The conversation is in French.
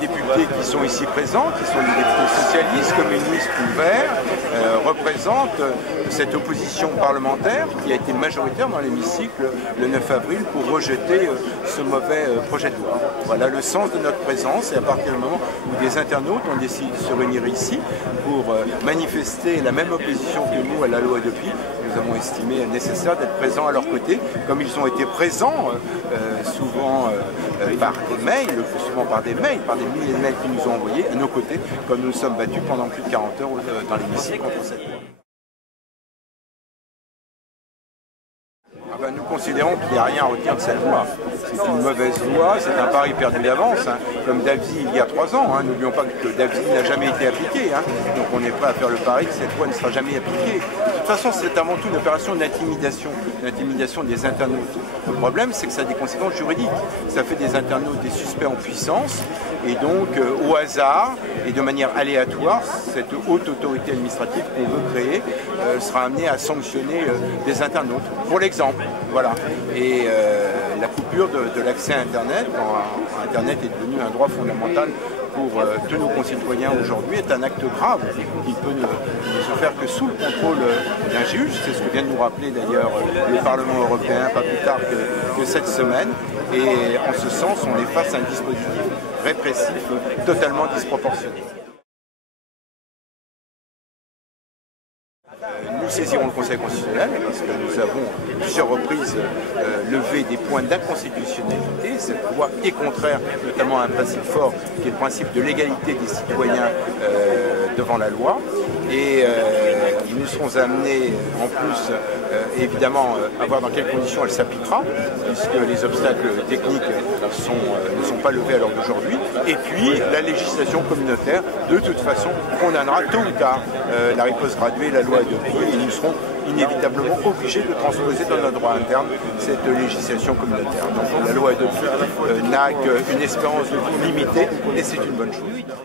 députés qui sont ici présents, qui sont des députés socialistes, communistes ou verts, représentent cette opposition parlementaire qui a été majoritaire dans l'hémicycle le 9 avril pour rejeter ce mauvais projet de loi. Voilà le sens de notre présence, et à partir du moment où des internautes ont décidé de se réunir ici pour manifester la même opposition que nous à la loi Hadopi, nous avons estimé nécessaire d'être présents à leur côté, comme ils ont été présents souvent par des mails, le plus souvent par des milliers de mails qu'ils nous ont envoyés à nos côtés, comme nous nous sommes battus pendant plus de 40 heures dans l'hémicycle contre cette loi. Nous considérons qu'il n'y a rien à retenir de cette loi. C'est une mauvaise loi, c'est un pari perdu d'avance, comme Davzi il y a 3 ans. N'oublions pas que Davzi n'a jamais été appliqué, donc on n'est pas à faire le pari que cette loi ne sera jamais appliquée. De toute façon, c'est avant tout une opération d'intimidation des internautes. Le problème, c'est que ça a des conséquences juridiques. Ça fait des internautes des suspects en puissance, et donc au hasard et de manière aléatoire, cette haute autorité administrative qu'on veut créer sera amenée à sanctionner des internautes. Pour l'exemple, voilà. Et la coupure de l'accès à Internet, quand Internet est devenu un droit fondamental pour tous nos concitoyens aujourd'hui, est un acte grave qui peut ne se faire que sous le contrôle d'un juge. C'est ce que vient de nous rappeler d'ailleurs le Parlement européen, pas plus tard que cette semaine. Et en ce sens, on est face à un dispositif répressif totalement disproportionné. Nous saisirons le Conseil constitutionnel parce que nous avons à plusieurs reprises levé des points d'inconstitutionnalité. Cette loi est contraire notamment à un principe fort qui est le principe de l'égalité des citoyens devant la loi. Et nous serons amenés en plus évidemment à voir dans quelles conditions elle s'appliquera, puisque les obstacles techniques ne sont pas levés à l'heure d'aujourd'hui. Et puis la législation communautaire, de toute façon, condamnera tôt ou tard la riposte graduée, la loi Hadopi, et nous serons inévitablement obligés de transposer dans notre droit interne cette législation communautaire. Donc la loi Hadopi n'a qu'une espérance de vie limitée, et c'est une bonne chose.